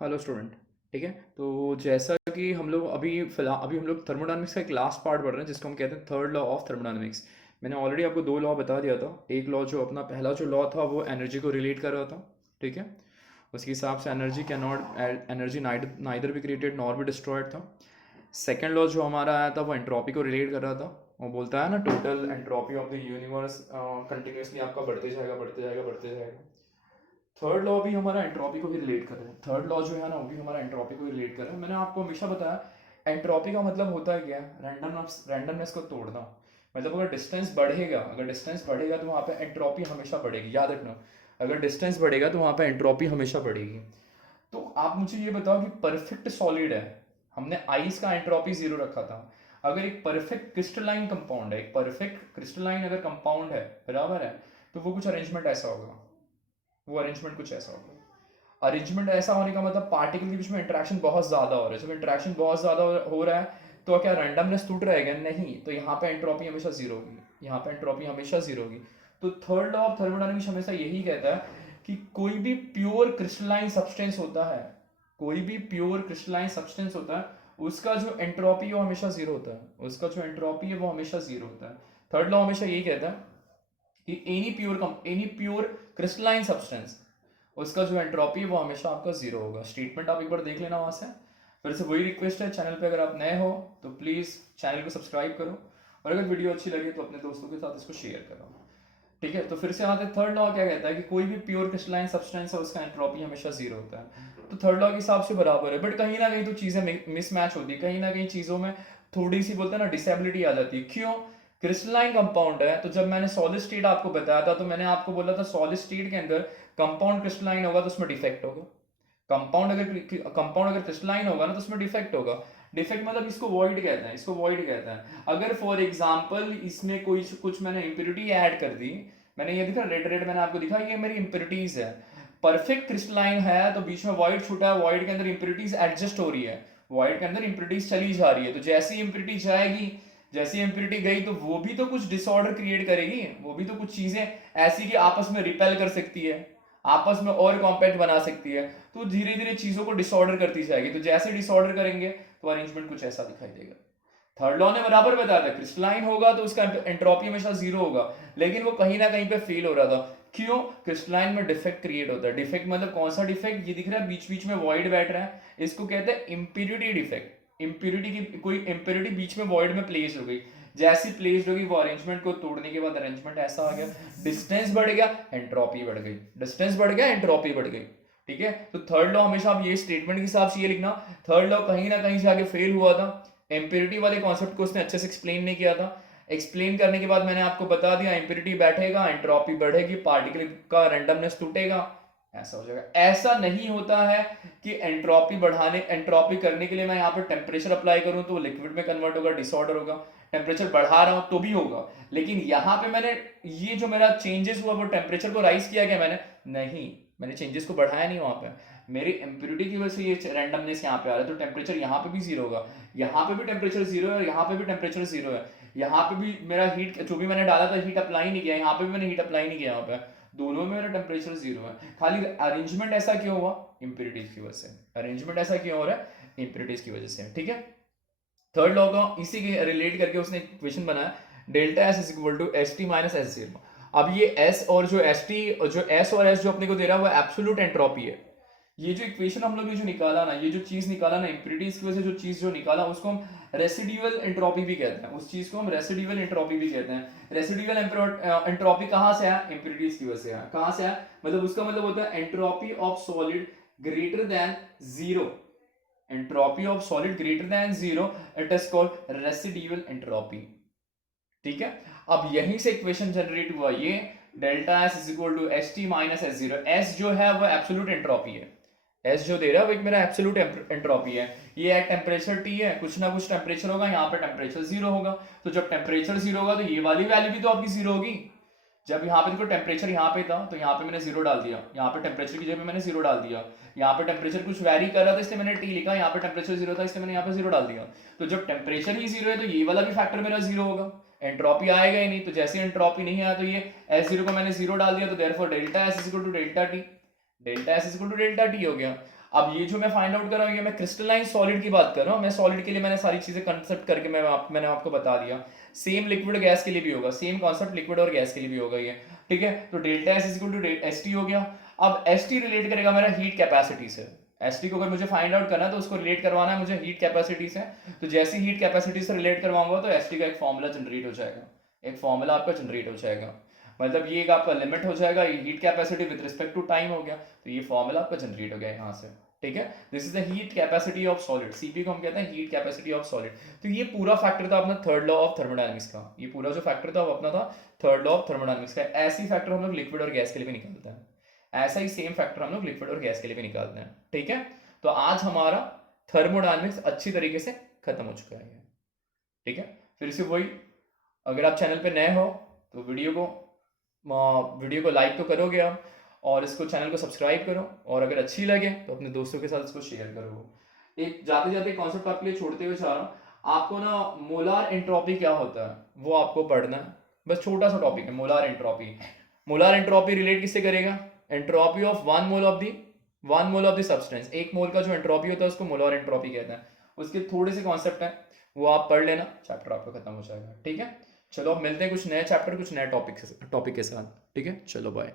Hello student. ठीक है, तो जैसा कि हम लोग अभी हम लोग थर्मोडायनेमिक्स का एक लास्ट पार्ट पढ़ रहे हैं जिसको हम कहते हैं थर्ड लॉ ऑफ थर्मोडायनेमिक्स। मैंने ऑलरेडी आपको दो लॉ बता दिया था। एक लॉ जो अपना पहला जो लॉ था वो एनर्जी को रिलेट कर रहा था। ठीक है, उसके हिसाब से एनर्जी नाइदर भी क्रिएटेड नॉर भी डिस्ट्रॉयड था। सेकेंड लॉ जो हमारा आया था वो एंट्रोपी को रिलेट कर रहा था। वो बोलता है ना, total entropy of the universe continuously आपका बढ़ते जाएगा बढ़ते जाएगा बढ़ते जाएगा। थर्ड लॉ भी हमारा एंट्रोपी को भी रिलेट कर रहा है। थर्ड लॉ जो है ना वो भी हमारा एंट्रोपी को रिलेट कर रहा है। मैंने आपको हमेशा बताया एंट्रोपी का मतलब होता है क्या, रैंडमनेस को तोड़ना। मतलब अगर डिस्टेंस बढ़ेगा तो वहाँ पे एंट्रोपी हमेशा बढ़ेगी, याद रखना। अगर डिस्टेंस बढ़ेगा तो वहाँ पे एंट्रोपी हमेशा बढ़ेगी। तो आप मुझे ये बताओ कि परफेक्ट सॉलिड है, हमने आइस का एंट्रोपी जीरो रखा था। अगर एक परफेक्ट क्रिस्टलाइन कंपाउंड है, एक परफेक्ट क्रिस्टलाइन अगर कंपाउंड है, बराबर है, तो वो कुछ अरेंजमेंट ऐसा होगा। वो अरेंजमेंट कुछ ऐसा होगा। अरेंजमेंट ऐसा होने का मतलब पार्टिकल के बीच में इंटरेक्शन बहुत ज्यादा हो रहा है। जब इंटरेक्शन बहुत ज्यादा हो रहा है तो क्या रैंडमनेस टूट रहेगा? नहीं, तो यहाँ पे एंट्रोपी हमेशा जीरो होगी, यहाँ पे एंट्रोपी हमेशा जीरो होगी। तो थर्ड लॉ ऑफ थर्मोडायनामिक्स हमेशा यही कहता है कि कोई भी प्योर क्रिस्टलाइन सब्सटेंस होता है, कोई भी प्योर क्रिस्टलाइन सब्सटेंस होता है, उसका जो एंट्रोपी है वो हमेशा जीरो होता है, उसका जो एंट्रोपी है वो हमेशा जीरो होता है। थर्ड लॉ हमेशा यही कहता है कि एनी प्योर क्रिस्टलाइन सब्सटेंस, उसका जो एंट्रोपी है वो हमेशा आपका जीरो होगा। स्टेटमेंट आप एक बार देख लेना वहां से। फिर से वही रिक्वेस्ट है, चैनल पे अगर आप नए हो तो प्लीज़ चैनल को सब्सक्राइब करो, और अगर वीडियो अच्छी लगे तो अपने दोस्तों के साथ इसको शेयर करो। ठीक है, तो फिर से आते थर्ड लॉ क्या कहता है कि कोई भी प्योर क्रिस्टलाइन सब्सटेंस है उसका एंट्रोपी हमेशा जीरो होता है। तो थर्ड लॉ के हिसाब से बराबर है, बट कहीं ना कहीं तो चीजें मिसमैच होती है, कहीं ना कहीं चीजों में थोड़ी सी बोलते हैं ना डिसेबिलिटी आ जाती है। क्यों? क्रिस्टलाइन कंपाउंड है, तो जब मैंने सॉलिड स्टेट आपको बताया था तो मैंने आपको बोला था सॉलिड स्टेट के अंदर कंपाउंड क्रिस्टलाइन होगा तो उसमें डिफेक्ट होगा। कंपाउंड अगर क्रिस्टलाइन होगा ना तो उसमें डिफेक्ट होगा। डिफेक्ट मतलब इसको वॉइड कहते हैं, इसको वॉइड कहते हैं। अगर फॉर एग्जांपल इसमें कोई कुछ मैंने इंप्योरिटी ऐड कर दी, मैंने ये दिखा रेड रेड मैंने आपको दिखा, ये मेरी इंप्योरिटीज है। परफेक्ट क्रिस्टलाइन है तो बीच में वॉइड छूटा है, वॉइड के अंदर इंप्योरिटीज एडजस्ट हो रही है, वॉइड के अंदर इंप्योरिटीज चली जा रही है। तो जैसी इंप्योरिटी जाएगी, जैसी इंप्योरिटी गई तो वो भी तो कुछ डिसऑर्डर क्रिएट करेगी, वो भी तो कुछ चीजें ऐसी कि आपस में रिपेल कर सकती है, आपस में और कॉम्पैक्ट बना सकती है। तो धीरे धीरे चीजों को डिसऑर्डर करती जाएगी, तो जैसे डिसऑर्डर करेंगे तो अरेंजमेंट कुछ ऐसा दिखाई देगा। थर्ड लॉ ने बराबर बताया था क्रिस्टलाइन होगा तो उसका एंट्रोपी हमेशा जीरो होगा, लेकिन वो कहीं ना कहीं पे फेल हो रहा था। क्यों? क्रिस्टलाइन में डिफेक्ट क्रिएट होता है। डिफेक्ट मतलब कौन सा डिफेक्ट? ये दिख रहा है बीच बीच में वॉइड बैठ रहा है, इसको कहते हैं इंप्योरिटी डिफेक्ट। इंप्योरिटी की कोई इंप्योरिटी बीच में वॉइड में प्लेस हो गई, जैसी प्लेस होगी वो अरेंजमेंट को तोड़ने के बाद अरेंजमेंट ऐसा आ गया, डिस्टेंस बढ़ गया एंट्रोपी बढ़ गई, डिस्टेंस बढ़ गया एंट्रोपी बढ़ गई। ठीक है, तो थर्ड लॉ हमेशा आप ये स्टेटमेंट के हिसाब से ये लिखना, थर्ड लॉ कहीं ना कहीं से आगे फेल हुआ था। एम्पिरिटी वाले कॉन्सेप्ट को उसने अच्छे से एक्सप्लेन नहीं किया था। एक्सप्लेन करने के बाद मैंने आपको बता दिया एम्पिरिटी बैठेगा एंट्रोपी बढ़ेगी, पार्टिकल का रैंडमनेस टूटेगा, ऐसा हो जाएगा। ऐसा नहीं होता है कि एंट्रोपी करने के लिए मैं यहाँ पर टेम्परेचर अप्लाई करूँ तो लिक्विड में कन्वर्ट होगा, डिसऑर्डर होगा। टेम्परेचर बढ़ा रहा हूँ तो भी होगा, लेकिन यहाँ पे मैंने ये जो मेरा चेंजेस हुआ वो टेम्परेचर को राइज किया गया, मैंने नहीं, मैंने चेंजेस को बढ़ाया नहीं वहां पे। मेरी इम्प्योरिटी की वजह से ये रैंडमनेस यहाँ पे आ रहा है, तो टेम्परेचर यहाँ पे भी जीरो होगा, यहाँ पे भी टेम्परेचर जीरो है, यहाँ पे भी टेम्परेचर जीरो है। यहाँ पे भी मेरा हीट जो भी मैंने डाला था हीट अप्लाई नहीं किया, यहाँ पे भी मैंने हीट अप्लाई नहीं किया, यहाँ पे दोनों में मेरा टेम्परेचर जीरो है। खाली अरेंजमेंट ऐसा क्यों हुआ? इम्प्योरिटीज की वजह से। अरेंजमेंट ऐसा क्यों हो रहा है? इम्प्योरिटीज की वजह से। ठीक है, थर्ड लॉ का इसी के रिलेट करके उसने इक्वेशन बनाया, delta S is equal to S T minus S zero. अब ये एस और जो एस टी, जो एस और एस जो अपने को दे रहा है वो एब्सोल्यूट एंट्रोपी है। ये जो इक्वेशन हम लोग ने जो निकाला ना, ये जो चीज निकाला ना इम्प्योरिटीज की वजह से, जो चीज जो निकाला उसको हम रेसिड्यूअल एंट्रोपी भी कहते हैं, उस चीज को हम रेसिड्यूअल एंट्रोपी भी कहते हैं। रेसिड्यूअल एंट्रोपी कहाँ से आया? इम्प्योरिटीज की वजह से आया। कहाँ से आया? मतलब उसका मतलब होता है entropy of solid greater than zero, entropy of solid greater than zero, it is called residual entropy। ठीक है, अब यहीं से इक्वेशन जनरेट हुआ ये delta S is equal to S T minus S zero. S जो है वो एब्सोल्यूट एंट्रोपी है, एस जो दे रहा है वो एक मेरा एब्सोल्यूट एंट्रोपी है। ये है टेम्परेचर टी है, कुछ ना कुछ टेम्परेचर होगा, यहाँ पे टेम्परेचर जीरो होगा, तो जब टेम्परेचर जीरो होगा तो ये वाली वैल्यू भी तो आपकी जीरो होगी। जब यहाँ पे देखो टेम्परेचर यहाँ पे था तो यहाँ पे मैंने जीरो डाल दिया, यहाँ पे टेम्परेचर की जगह पे मैंने जीरो डाल दिया, यहाँ पे टेम्परेचर कुछ वैरी कर रहा था इसलिए मैंने टी लिखा, यहाँ पे टेम्परेचर जीरो था इसलिए मैंने यहाँ पे जीरो डाल दिया। तो जब टेम्परेचर ही जीरो है तो ये वाला भी फैक्टर मेरा जीरो होगा, एंट्रोपी आएगा ही नहीं। तो जैसे एंट्रोपी नहीं आया तो ये एस जीरो को मैंने जीरो डाल दिया, तो therefore delta S is equal to delta T, delta S is equal to delta T हो गया। अब ये जो मैं फाइंड आउट कर रहा हूँ ये मैं क्रिस्टलाइन सॉलिड की बात कर रहा हूँ, मैं सॉलिड के लिए मैंने सारी चीजें कंसेप्ट करके मैंने आपको बता दिया। सेम लिक्विड गैस के लिए भी होगा, सेम कॉन्सेप्ट लिक्विड और गैस के लिए भी होगा ये, ठीक है। तो delta S equal to S T हो गया। अब एस टी रिलेट करेगा मेरा हीट कैपेसिटी से। एस टी को अगर मुझे फाइंड आउट करना है तो उसको रिलेट करवाना है मुझे हीट कैपेसिटी से। तो जैसे हीट कैपेसिटी से रिलेट करवाऊंगा तो एस टी का एक फॉर्मूला जनरेट हो जाएगा, एक फॉर्मूला आपका जनरेट हो जाएगा। मतलब ये एक आपका लिमिट हो जाएगा, ये heat capacity with respect to time हो गया, तो ये फॉर्मूला आपका जनरेट हो गया यहाँ से, ठीक है। This is the heat capacity of solid, CP को हम कहते हैं हीट कैपेसिटी ऑफ सॉलिड। तो ये पूरा फैक्टर था अपना थर्ड लॉ ऑफ थर्मोडायनामिक्स का, ये पूरा जो फैक्टर था वो अपना था थर्ड लॉ ऑफ थर्मोडायनामिक्स का। ऐसी फैक्टर हम लोग लिक्विड और गैस के लिए भी निकालते हैं, ऐसा ही सेम फैक्टर हम लोग लिक्विड और गैस के लिए भी निकालते हैं, ठीक है। तो आज हमारा थर्मोडायनामिक्स अच्छी तरीके से खत्म हो चुका है, ठीक है। फिर से वही, अगर आप चैनल पे नए हो तो वीडियो को लाइक तो करोगे आप, और इसको चैनल को सब्सक्राइब करो, और अगर अच्छी लगे तो अपने दोस्तों के साथ इसको शेयर करो। एक जाते जाते कॉन्सेप्ट आपके लिए छोड़ते हुए जा रहा हूँ, आपको ना मोलार एंट्रोपी क्या होता है वो आपको पढ़ना है, बस छोटा सा टॉपिक है molar entropy. Molar entropy relate किससे करेगा, entropy of one mole of the substance, एक मोल का जो एंट्रोपी होता है उसको मोलार एंट्रोपी कहते हैं। उसके थोड़े से कॉन्सेप्ट हैं वो आप पढ़ लेना, चैप्टर आपका खत्म हो जाएगा, ठीक है। चलो अब मिलते हैं कुछ नए चैप्टर कुछ नए टॉपिक के साथ, ठीक है। चलो बाय।